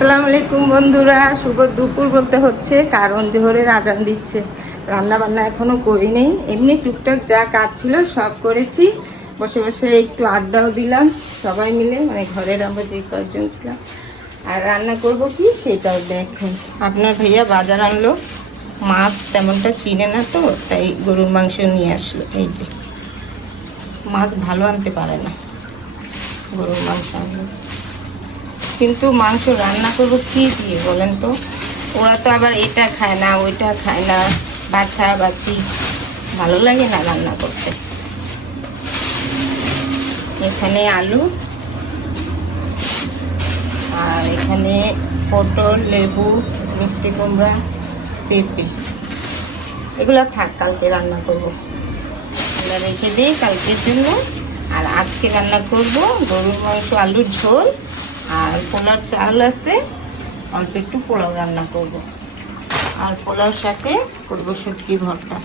আসসালামু আলাইকুম বন্ধুরা। শুভ দুপুর বলতে হচ্ছে, কারণ জোহরের আজান দিচ্ছে। রান্না বান্না এখনও করি নেই। এমনি টুকটাক যা কাজ ছিল সব করেছি। বসে বসে একটু আড্ডাও দিলাম। সবাই মিলে মানে ঘরের আমরা যে কয়েকজন ছিলাম। আর রান্না করব কি সেটাও দেখুন। আপনার ভাইয়া বাজার আনলো। মাছ তেমনটা চিনে না তো, তাই গরুর মাংস নিয়ে আসলো। এই যে, মাছ ভালো আনতে পারে না। গরুর মাংস আনলো। কিন্তু মাংস রান্না করব কি দিয়ে বলেন তো? ওরা তো আবার এটা খায় না, ওইটা খায় না। বাছা বাছি, ভালো লাগে না রান্না করতে। এখানে আলু, আর এখানে পটল, লেবু মিষ্টি কুমড়া, পেঁপে। এগুলো থাক, কালকে রান্না করব। এগুলো রেখে দিই কালকের জন্য। আর আজকে রান্না করব গরুর মাংস, আলুর ঝোল আর পোলার চাল আছে। অল্প একটু পোলাও রান্না করব। আর পোলাওর সাথে করব শুটকি ভর্তা।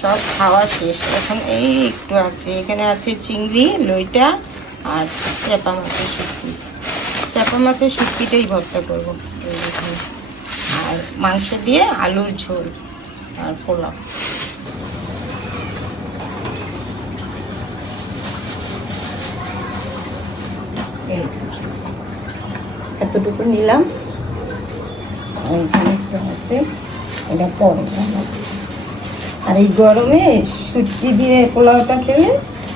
সব খাওয়া শেষ। এখন এই একটু আছে। এখানে আছে চিংড়ি, লইটা আর চেপা মাছের শুটকি। চেপা মাছের শুটকিটাই ভর্তা করব আর মাংস দিয়ে আলুর ঝোল আর পোলাও। এতটুকু নিলাম। একটু আছে। এটা পরে আর এই গরমে সুটকি দিয়ে পোলাওটা খেলে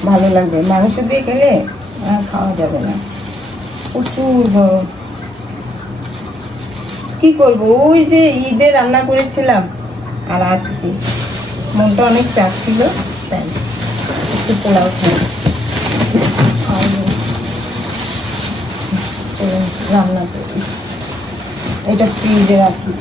ভালো লাগবে মাংস দিয়ে খেলে খাওয়া যাবে না। প্রচুর গরম। কি করব? ওই যে ঈদে রান্না করেছিলাম আর আজকে। মনটা অনেক চাপ ছিল, তাই একটু পোলাও খাই রান্না করি। এটা ফ্রিজে রাখি।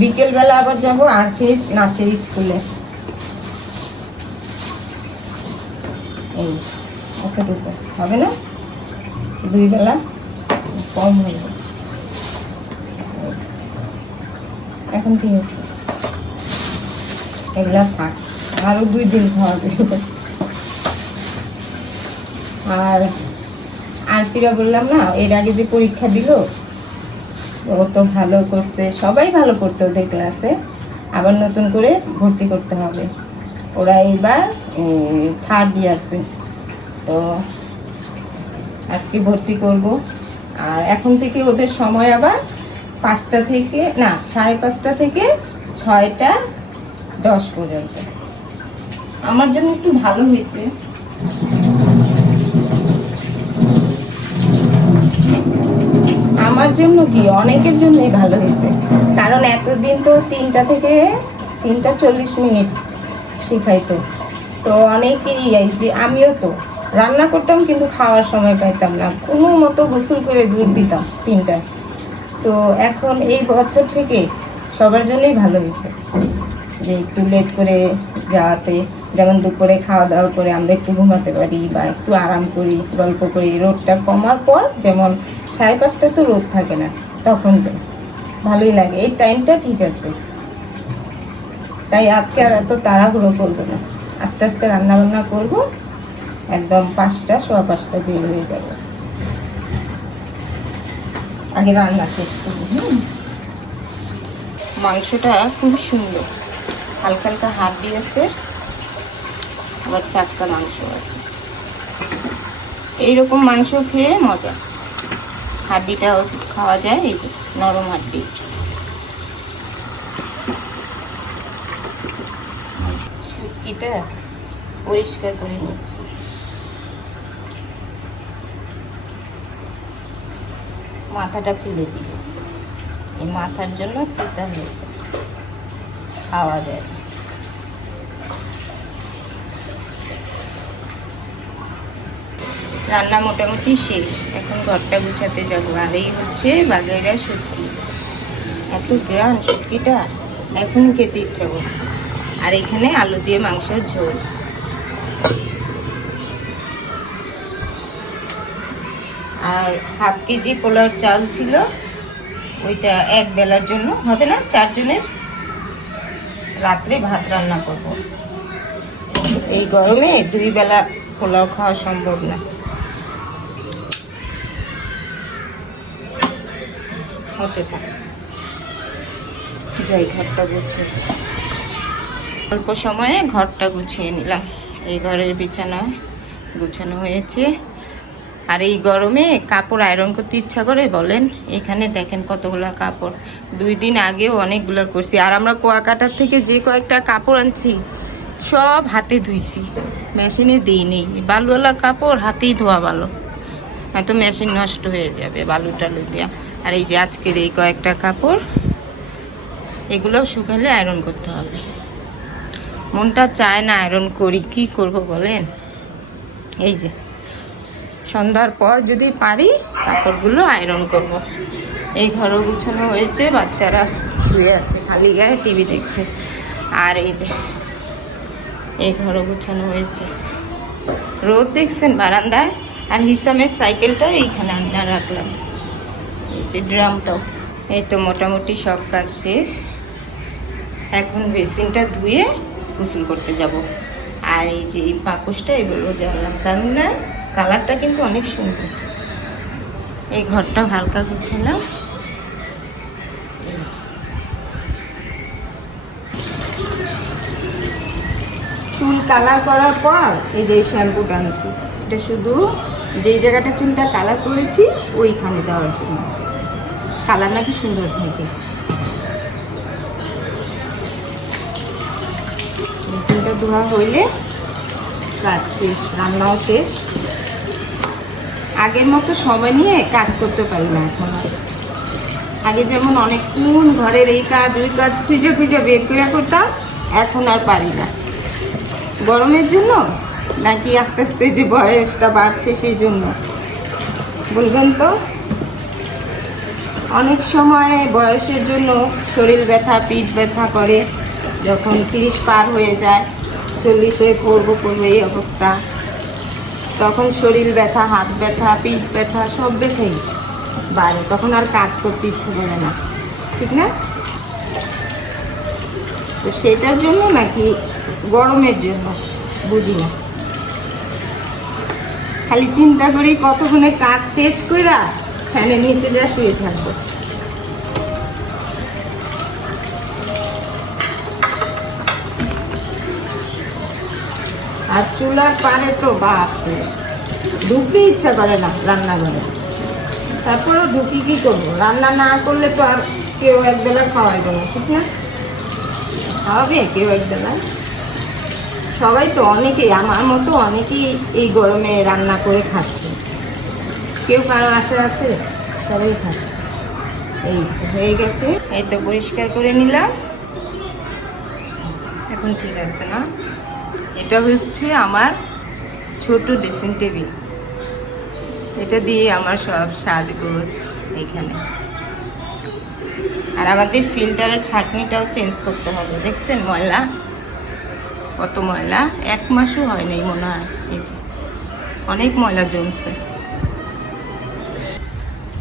বিকেলবেলা আবার যাব আর্থিক নাচের স্কুলে। এই এতটুকু হবে না? দুই বেলা কম হয়ে। এখন কি হচ্ছে এগুলা থাক আরও দুই দিন খাওয়া যাবে আর আরপিরা বললাম না, এর আগে যে পরীক্ষা দিল, ও তো ভালো করছে, সবাই ভালো করছে ওদের ক্লাসে আবার নতুন করে ভর্তি করতে হবে। ওরা এবার থার্ড ইয়ারসে তো আজকে ভর্তি করব। আর এখন থেকে ওদের সময় আবার পাঁচটা থেকে, না, সাড়ে পাঁচটা থেকে ছয়টা দশ পর্যন্ত। আমার জন্য একটু ভালো হয়েছে। আমার জন্য কি? অনেকের জন্যই ভালো হয়েছে। কারণ এতদিন তো তিনটা থেকে তিনটা চল্লিশ মিনিট শেখাইতো তো। অনেকেই এই যে আমিও তো। রান্না করতাম কিন্তু খাওয়ার সময় পাইতাম না। কোনো মতো গোসল করে দুধ দিতাম তিনটায়। তো এখন এই বছর থেকে সবার জন্যই ভালো হয়েছে। যে একটু লেট করে যাওয়াতে, যেমন দুপুরে খাওয়া দাওয়া করে আমরা একটু ঘুমাতে পারি বা একটু আরাম করি গল্প করি, রোদটা কমার পর যেমন সাড়ে পাঁচটায় তো রোদ থাকে না, তখন যাই। ভালোই লাগে, এই টাইমটা ঠিক আছে। তাই আজকে আর এত তাড়াহুড়ো করব না। আস্তে আস্তে রান্না বান্না করব, একদম পাঁচটা, সোয়া পাঁচটা বের হয়ে যাবে। আগে রান্না শেষ করব হুম? মাংসটা খুব সুন্দর। হালকা হালকা হাত দিয়েছে। আবার চারটা মাংস আছে। এইরকম মাংস খেয়ে মজা। হাড্ডিটাও খাওয়া যায়, এই যে নরম হাড্ডি। শুটকিটা পরিষ্কার করে নিচ্ছি। মাথাটা ফেলে দিই। এই মাথার জন্য তিতা হয়েছে খাওয়া যায় রান্না মোটামুটি শেষ। এখন ঘরটা গুছাতে যাব। আর এই হচ্ছে বাগেরা শুটকি। এত গ্রান শুটকিটা। এখনই খেতে ইচ্ছা করছে। আর এখানে আলু দিয়ে মাংসের ঝোল। আর হাফ কেজি পোলার চাল ছিল। ওইটা এক বেলার জন্য। হবে না? চারজনের রাত্রে ভাত রান্না করব। এই গরমে দুই বেলা পোলাও খাওয়া সম্ভব না। হতে যাই ঘরটা গুছিয়ে অল্প সময়ে ঘরটা গুছিয়ে নিলাম। এই ঘরের বিছানা গুছানো হয়েছে। আর এই গরমে কাপড় আয়রন করতে ইচ্ছা করে বলেন, এখানে দেখেন কতগুলো কাপড়। দুই দিন আগেও অনেকগুলো করছি। আর আমরা কুয়াকাটার থেকে যে কয়েকটা কাপড় আনছি, সব হাতে ধুইছি। মেশিনে দিই নেই। বালুওয়ালা কাপড় হাতেই ধোয়া ভালো। হয়তো মেশিন নষ্ট হয়ে যাবে বালু টালু দিয়া আর এই যে আজকের এই কয়েকটা কাপড় এগুলো শুকালে আয়রন করতে হবে। মনটা চায় না আয়রন করি, কি করব বলেন? এই যে সন্ধ্যার পর যদি পারি, কাপড়গুলো আয়রন করব। এই ঘরও গুছানো হয়েছে, বাচ্চারা শুয়ে আছে, খালি গায়ে টিভি দেখছে। আর এই যে, এই ঘরও গুছানো হয়েছে। রোদ দেখছেন বারান্দায়? আর হিসামের সাইকেলটা এইখানে আনা রাখলাম। এই যে ড্রামটাও। এই তো মোটামুটি সব কাজ শেষ। এখন বেসিনটা ধুয়ে গোসল করতে যাব। আর এই যে এই পাপোশটা এগুলো জানলাম কারণ না কালারটা কিন্তু অনেক সুন্দর। এই ঘরটা হালকা গুছালাম। চুল কালার করার পর এই যে শ্যাম্পুটা আনছি, এটা শুধু যেই জায়গাটা চুলটা কালার করেছি, ওইখানে দেওয়ার জন্য। কালার নাকি সুন্দর থাকে। চুলটা ধোয়া হইলে কাজ শেষ, রান্নাও শেষ। আগের মতো সময় নিয়ে কাজ করতে পারি না এখন। আগে যেমন অনেকক্ষণ ঘরের এই কাজ, ওই কাজ খুঁজে খুঁজে বের করে করতাম, এখন আর পারি না। গরমের জন্য নাকি আস্তে আস্তে যে বয়সটা বাড়ছে সেই জন্য। বলবেন তো? অনেক সময় বয়সের জন্য শরীর ব্যথা, পিঠ ব্যথা করে, যখন তিরিশ পার হয়ে যায়, চল্লিশে করব করব এই অবস্থা। তখন শরীর ব্যথা, হাত ব্যথা, পিঠ ব্যথা, সব ব্যথাই। বাড়ে তখন আর কাজ করতে ইচ্ছে করে না। ঠিক না? তো সেটার জন্য নাকি গরমের জন্য? বুঝি না। খালি চিন্তা করি কতক্ষণে কাজ শেষ কইরা ফ্যানের নিচে যা শুয়ে থাকব। আর চুলার পারে তো বাপরে ঢুকতে ইচ্ছা করে না রান্নাঘরে। তারপরেও ঢুকি কি করব? রান্না না করলে তো আর কেউ একবেলা খাওয়াইবে না, ঠিক না? খাওয়াবে কেউ একবেলা। সবাই তো অনেকেই, আমার মতো অনেকেই এই গরমে রান্না করে খাচ্ছে। কেউ কারও আশা আছে? সবাই খাচ্ছে। এই হয়ে গেছে। এই তো পরিষ্কার করে নিলাম। এখন ঠিক আছে না? এটা হচ্ছে আমার ছোট ড্রেসিং টেবিল এটা দিয়ে আমার সব সাজগোজ এখানে। আর আমাদের ফিল্টারের ছাঁকনিটাও চেঞ্জ করতে হবে, দেখছেন ময়লা? কত ময়লা? এক মাসও হয়নি মনে হয়, এই যে। অনেক ময়লা জমছে।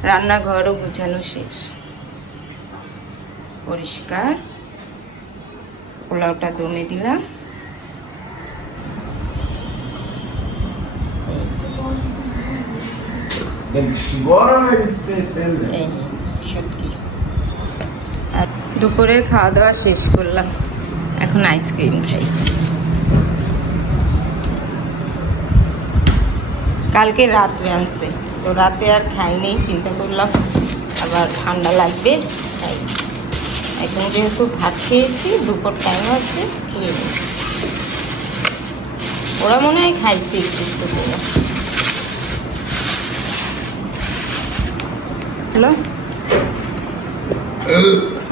রান্নাঘরও গুছানো শেষ। পরিষ্কার। পোলাওটা দমে দিলাম এই যে, শুটকি। আর দুপুরের খাওয়া দাওয়া শেষ করলাম। এখন আইসক্রিম খাই। কালকে রাত্রে আনছে। তো রাতে আর খাই নেই, চিন্তা করলাম আবার ঠান্ডা লাগবে, তাই। এখন যেহেতু ভাত খেয়েছি, দুপুর টাইম আছে, খেয়ে ওরা মনে হয় খাইছে একটু করে। হ্যালো।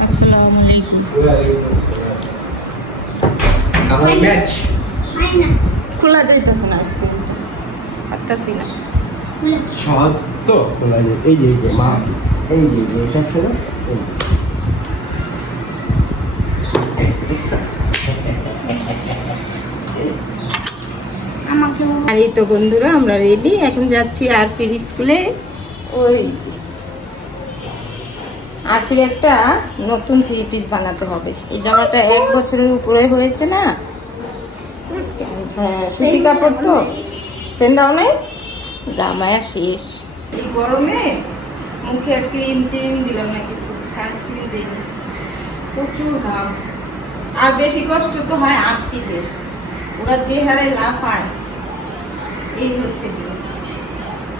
আসসালামু আলাইকুম আমার ম্যাচ খোলা যাইতেছে না আইসক্রিমটা পারতাছি না। সহজ তো খোলা যায়। এই যে এই যে মা এই যে এই যে এটা ছিল? আর এই তো বন্ধুরা আমরা রেডি এখন যাচ্ছি আর আরপির স্কুলে। ওই যে। আরপির একটা নতুন থ্রি পিস বানাতে হবে। এই জামাটা এক বছরের উপরে হয়েছে না? হ্যাঁ সুতি কাপড় তো। সেন দাও নাই? গামায়া শেষ। এই গরমে মুখে ক্রিম টিম দিলাম না কিছু সানস্ক্রিন দিইনি। প্রচুর ঘাম। আর বেশি কষ্ট তো হয় আটকিদের ওরা যে হারে লাভ হয় এই হচ্ছে ড্রেস চলুন হ্যাঁ নিয়ে-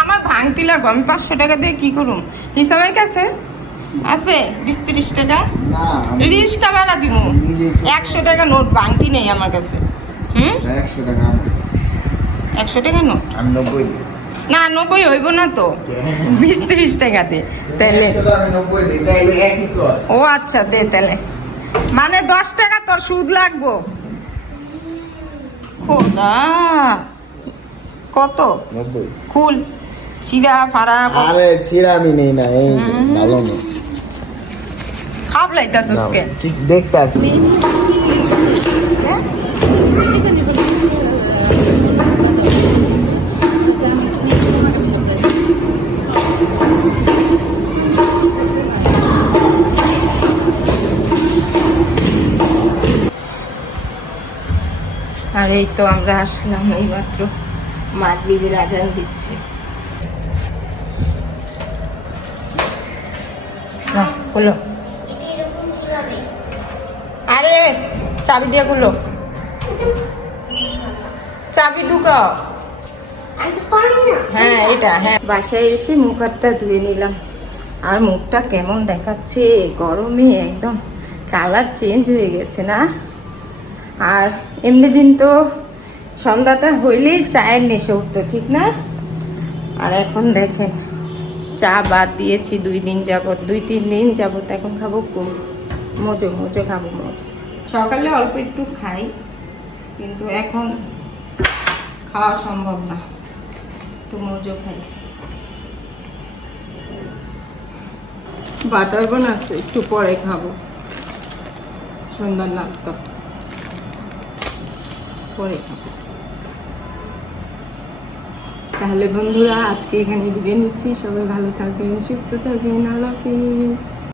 আমার ভাঙতি লাগবো আমি পাঁচশো টাকা দিয়ে কি করুম? হিসাবের কাছে? আছে? বিশ তিরিশ টাকা? না আমি রিক্সা ভাড়া দিব একশো টাকা নোট বাংতি নেই আমার কাছে। হুম? একশো টাকা একশো টাকা নোট? আমি নব্বই না নব্বই হইব না তো। বিশ তিরিশ টাকাতে তাহলে হয়। ও আচ্ছা দে তাহলে মানে দশ টাকা তোর সুদ লাগবো। খোদা! কত? খুল। চিরা ফাড়া আরে ছিঁড়া আমি নেই না এই ভালো নেই। খাপ লাইতাছিস কে দেখতে আসি। আর এই তো আমরা আসলাম এইমাত্র। মাগরিবের আজান দিচ্ছে। বাহ, খুলো। আরে চাবি দিয়ে খুলো। চাবি ঢুকাও। হ্যাঁ এটা হ্যাঁ। বাসায় এসে মুখ হাতটা ধুয়ে নিলাম। আর মুখটা কেমন দেখাচ্ছে? গরমে একদম কালার চেঞ্জ হয়ে গেছে না? আর এমনি দিন তো সন্ধ্যাটা হইলেই চায়ের নেশে উঠতো, ঠিক না? আর এখন দেখেন চা বাদ দিয়েছি দুই দিন যাবত দুই তিন দিন যাবত এখন খাব মজো মজো খাব, মজো। সকালে অল্প একটু খাই, কিন্তু এখন খাওয়া সম্ভব না, একটু মজো খাই। বাটার বান আছে, একটু পরে খাব। সন্ধ্যার নাস্তা, পরে খাব। তাহলে বন্ধুরা আজকে এখানে বিদায় নিচ্ছি। সবাই ভালো থাকবেন সুস্থ থাকবেন। আল্লাহ হাফিজ।